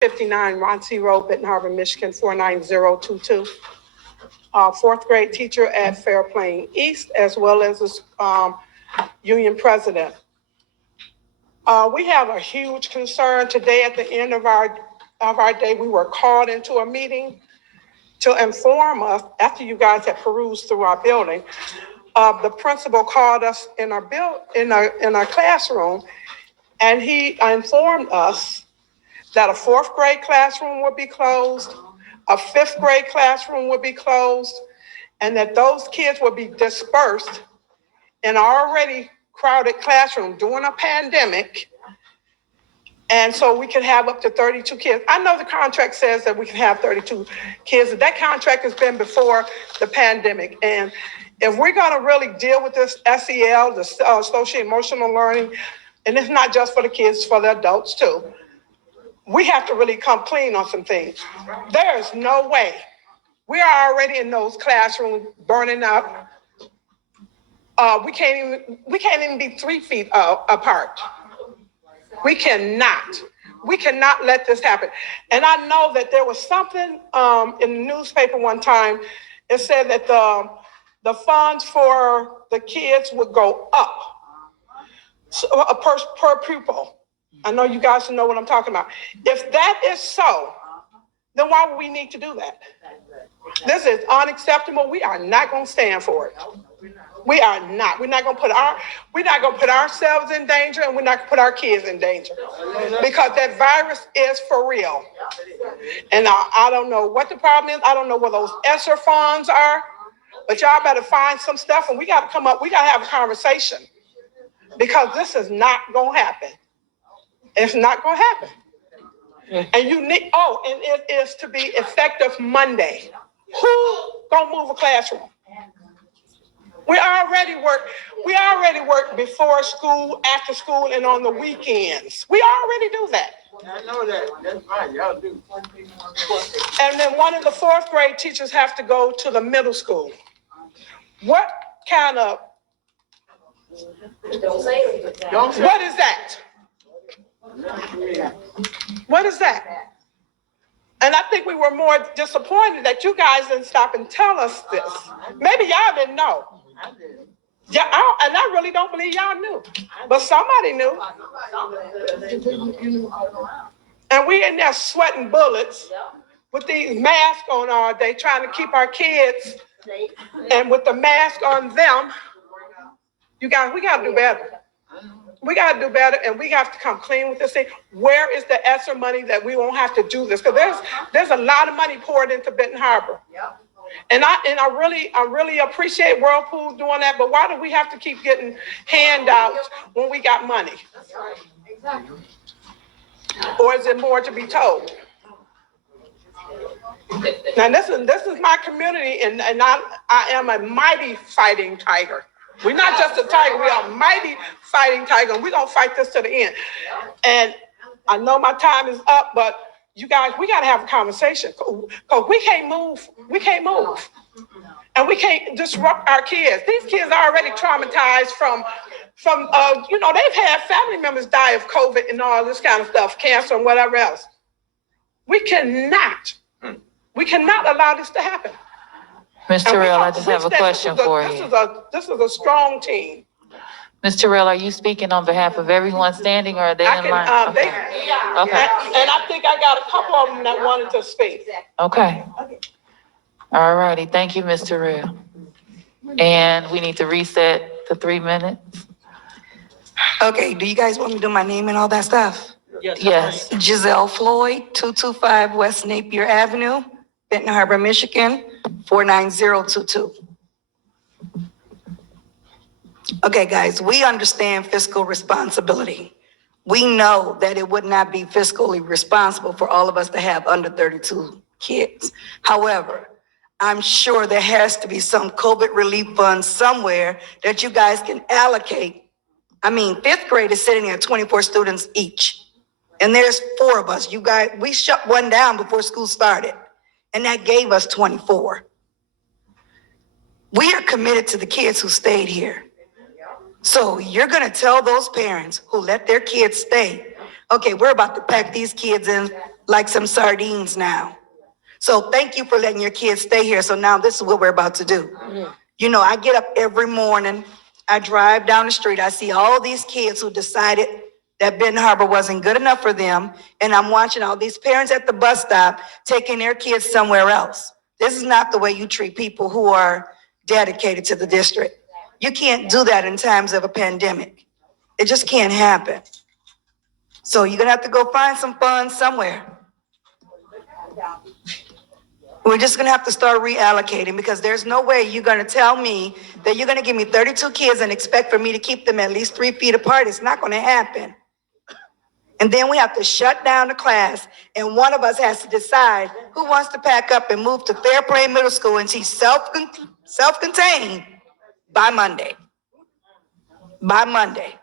59 Roncy Road, Benton Harbor, Michigan, 49022. Fourth grade teacher at Fair Plain East, as well as the union president. We have a huge concern today. At the end of our day, we were called into a meeting to inform us, after you guys had perused through our building. The principal called us in our classroom, and he informed us that a fourth grade classroom would be closed, a fifth grade classroom would be closed, and that those kids would be dispersed in an already crowded classroom during a pandemic. And so we could have up to 32 kids. I know the contract says that we can have 32 kids. That contract has been before the pandemic. And if we're gonna really deal with this SEL, the social emotional learning, and it's not just for the kids, it's for the adults too, we have to really come clean on some things. There is no way. We are already in those classrooms burning up. We can't even be 3 feet apart. We cannot let this happen. And I know that there was something in the newspaper one time. It said that the funds for the kids would go up per pupil. I know you guys know what I'm talking about. If that is so, then why would we need to do that? This is unacceptable. We are not going to stand for it. We are not. We're not going to put ourselves in danger, and we're not going to put our kids in danger, because that virus is for real. And I don't know what the problem is. I don't know where those S.H.A.R.P funds are, but y'all better find some stuff, and we got to have a conversation, because this is not going to happen. It's not going to happen. And and it is to be effective Monday. Who gonna move a classroom? We already work before school, after school, and on the weekends. We already do that. I know that. That's right. Y'all do. And then one of the fourth grade teachers have to go to the middle school. What kind of? What is that? What is that? And I think we were more disappointed that you guys didn't stop and tell us this. Maybe y'all didn't know. Yeah, and I really don't believe y'all knew, but somebody knew. And we in there sweating bullets with these masks on all day, trying to keep our kids, and with the mask on them. You guys, we got to do better. We got to do better, and we have to come clean with this thing. Where is the extra money that we won't have to do this? Because there's a lot of money poured into Benton Harbor. And I really appreciate Whirlpool doing that, but why do we have to keep getting handouts when we got money? That's right. Exactly. Or is it more to be told? Now this is my community, and I am a mighty fighting tiger. We're not just a tiger, we are a mighty fighting tiger, and we're gonna fight this to the end. And I know my time is up, but you guys, we gotta have a conversation, because we can't move. And we can't disrupt our kids. These kids are already traumatized from they've had family members die of COVID and all this kind of stuff, cancer and whatever else. We cannot allow this to happen. Ms. Terrell, I just have a question for you. This is a strong team. Ms. Terrell, are you speaking on behalf of everyone standing, or are they in line? Okay. And I think I got a couple of them that wanted to speak. Okay. All righty. Thank you, Ms. Terrell. And we need to reset the 3 minutes. Okay, do you guys want me to do my name and all that stuff? Yes. Giselle Floyd, 225 West Napier Avenue, Benton Harbor, Michigan, 49022. Okay, guys, we understand fiscal responsibility. We know that it would not be fiscally responsible for all of us to have under 32 kids. However, I'm sure there has to be some COVID relief fund somewhere that you guys can allocate. I mean, fifth grade is sitting at 24 students each. And there's 4 of us. You guys, we shut one down before school started, and that gave us 24. We are committed to the kids who stayed here. So you're gonna tell those parents who let their kids stay, okay, we're about to pack these kids in like some sardines now. So thank you for letting your kids stay here. So now this is what we're about to do. You know, I get up every morning, I drive down the street, I see all these kids who decided that Benton Harbor wasn't good enough for them, and I'm watching all these parents at the bus stop taking their kids somewhere else. This is not the way you treat people who are dedicated to the district. You can't do that in times of a pandemic. It just can't happen. So you're gonna have to go find some funds somewhere. We're just gonna have to start reallocating, because there's no way you're gonna tell me that you're gonna give me 32 kids and expect for me to keep them at least 3 feet apart. It's not gonna happen. And then we have to shut down the class, and one of us has to decide who wants to pack up and move to Fairplain Middle School and teach self-contained by Monday. By Monday.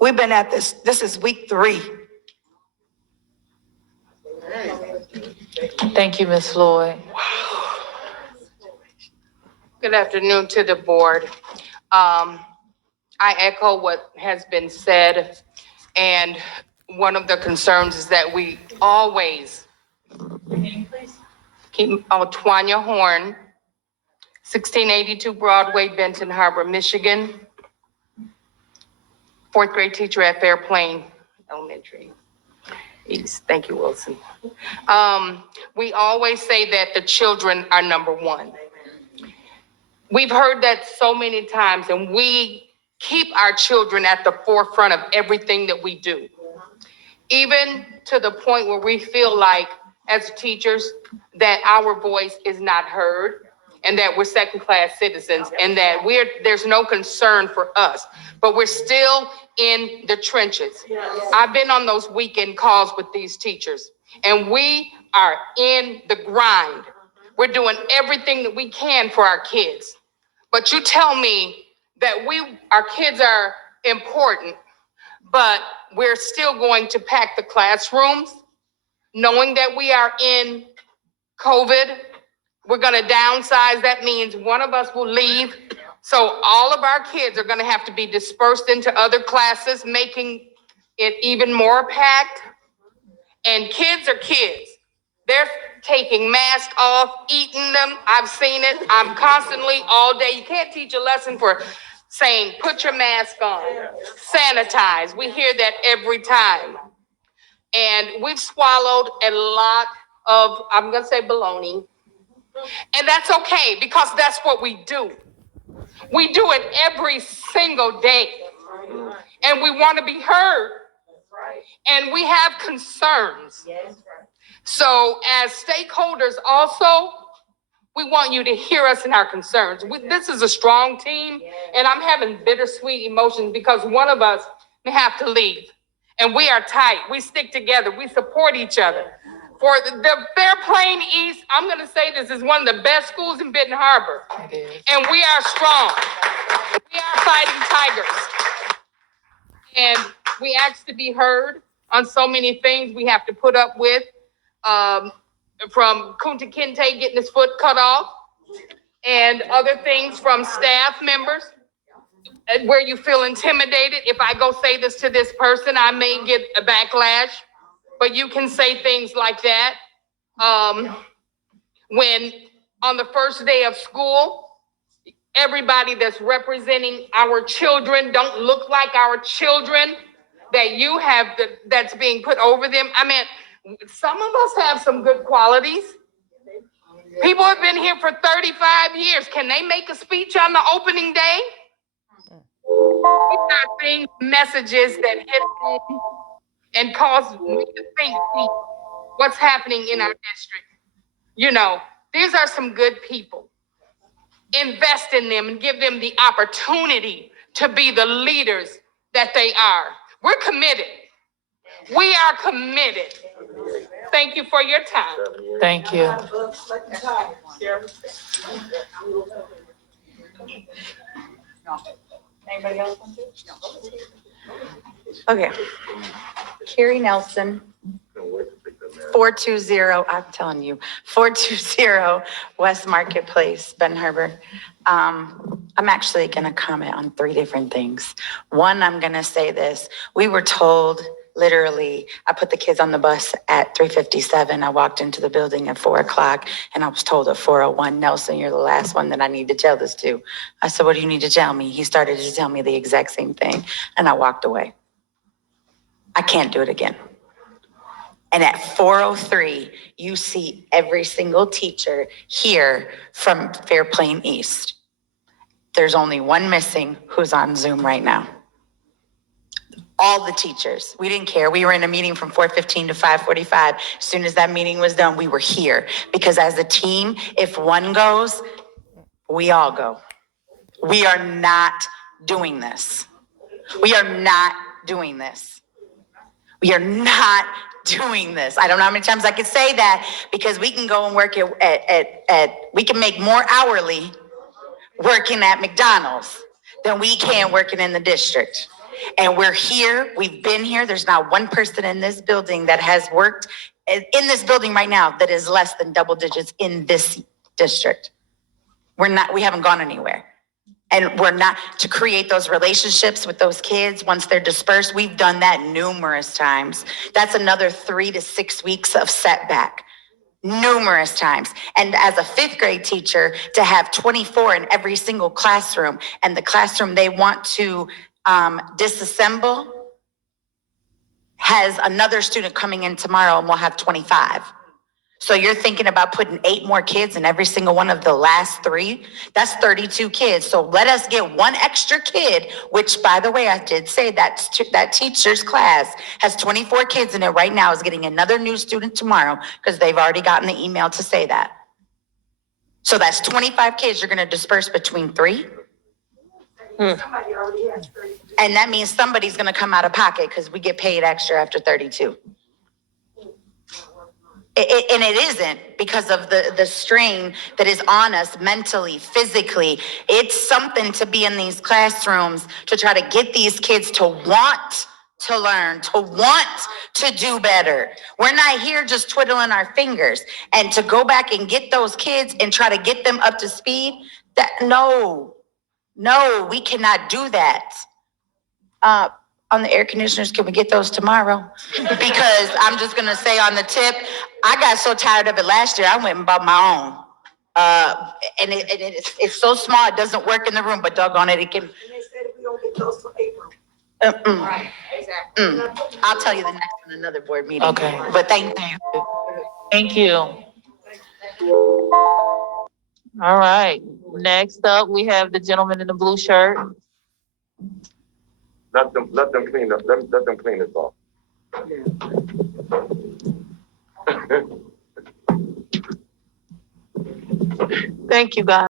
We've been at this is week 3. Thank you, Ms. Floyd. Good afternoon to the board. I echo what has been said, and one of the concerns is that we always keep Tanya Horn, 1682 Broadway, Benton Harbor, Michigan, 4th grade teacher at Fairplain Elementary East. Thank you, Wilson. We always say that the children are number one. We've heard that so many times, and we keep our children at the forefront of everything that we do. Even to the point where we feel like, as teachers, that our voice is not heard, and that we're second-class citizens, and that there's no concern for us, but we're still in the trenches. I've been on those weekend calls with these teachers, and we are in the grind. We're doing everything that we can for our kids. But you tell me that our kids are important, but we're still going to pack the classrooms, knowing that we are in COVID. We're gonna downsize. That means one of us will leave. So all of our kids are gonna have to be dispersed into other classes, making it even more packed. And kids are kids. They're taking masks off, eating them. I've seen it. I'm constantly all day. You can't teach a lesson for saying, put your mask on, sanitize. We hear that every time. And we've swallowed a lot of, I'm gonna say baloney. And that's okay, because that's what we do. We do it every single day. And we want to be heard. And we have concerns. So as stakeholders also, we want you to hear us in our concerns. This is a strong team, and I'm having bittersweet emotions because one of us may have to leave. And we are tight. We stick together. We support each other. For the Fairplain East, I'm going to say this is one of the best schools in Benton Harbor. And we are strong. We are fighting tigers. And we ask to be heard on so many things we have to put up with, from Kunta Kinte getting his foot cut off, and other things from staff members, where you feel intimidated. If I go say this to this person, I may get a backlash, but you can say things like that. When on the first day of school, everybody that's representing our children don't look like our children that you have that's being put over them. I mean, some of us have some good qualities. People have been here for 35 years. Can they make a speech on the opening day? These are things, messages that hit home and cause me to think what's happening in our district. You know, these are some good people. Invest in them and give them the opportunity to be the leaders that they are. We're committed. We are committed. Thank you for your time. Thank you. Anybody else want to? Okay. Carrie Nelson, 420, I'm telling you, 420 West Marketplace, Benton Harbor. I'm actually going to comment on 3 different things. One, I'm going to say this. We were told literally, I put the kids on the bus at 3:57. I walked into the building at 4 o'clock and I was told at 4:01, Nelson, you're the last one that I need to tell this to. I said, what do you need to tell me? He started to tell me the exact same thing and I walked away. I can't do it again. And at 4:03, you see every single teacher here from Fairplain East. There's only one missing who's on Zoom right now. All the teachers, we didn't care. We were in a meeting from 4:15 to 5:45. As soon as that meeting was done, we were here. Because as a team, if one goes, we all go. We are not doing this. We are not doing this. We are not doing this. I don't know how many times I could say that because we can go and work we can make more hourly working at McDonald's than we can working in the district. And we're here, we've been here. There's not one person in this building that has worked in this building right now that is less than double digits in this district. We haven't gone anywhere. And we're not to create those relationships with those kids once they're dispersed. We've done that numerous times. That's another 3 to 6 weeks of setback. Numerous times. And as a 5th grade teacher, to have 24 in every single classroom, and the classroom they want to disassemble has another student coming in tomorrow and we'll have 25. So you're thinking about putting 8 more kids in every single one of the last 3? That's 32 kids. So let us get one extra kid, which by the way, I did say that teacher's class has 24 kids in it right now, is getting another new student tomorrow because they've already gotten the email to say that. So that's 25 kids you're going to disperse between 3. And that means somebody's going to come out of pocket because we get paid extra after 32. And it isn't because of the strain that is on us mentally, physically. It's something to be in these classrooms to try to get these kids to want to learn, to want to do better. We're not here just twiddling our fingers. And to go back and get those kids and try to get them up to speed, no, we cannot do that. On the air conditioners, can we get those tomorrow? Because I'm just gonna say on the tip, I got so tired of it last year, I went and bought my own. And it's so small, it doesn't work in the room, but doggone it, it can. And they said if we don't get those till April. Right, exactly. I'll tell you the next one, another board meeting. Okay. But thank you. Thank you. All right. Next up, we have the gentleman in the blue shirt. Let them clean up. Let them clean this off. Thank you, guys.